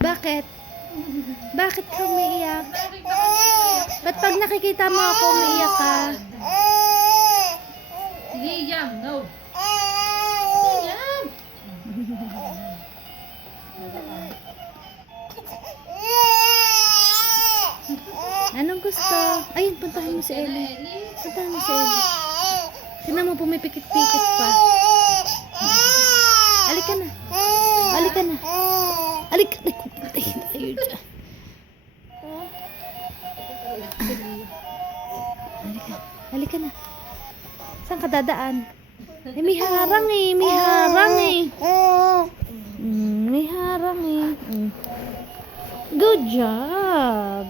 Bakit? Bakit ka umiiyak? Ba't pag nakikita mo ako umiiyak ka? Sige, Yam. No. Yam. Anong gusto? Ayun, puntahan mo si Ellie. Puntahan mo si Ellie. Tignan mo, pumipikit-pikit pa. Alika na. Alika na. Alika na. Kupuntahin tayo dyan. Alika. Alika na. Saan ka dadaan? Eh, may harang eh. May harang eh. May harang eh. Good job.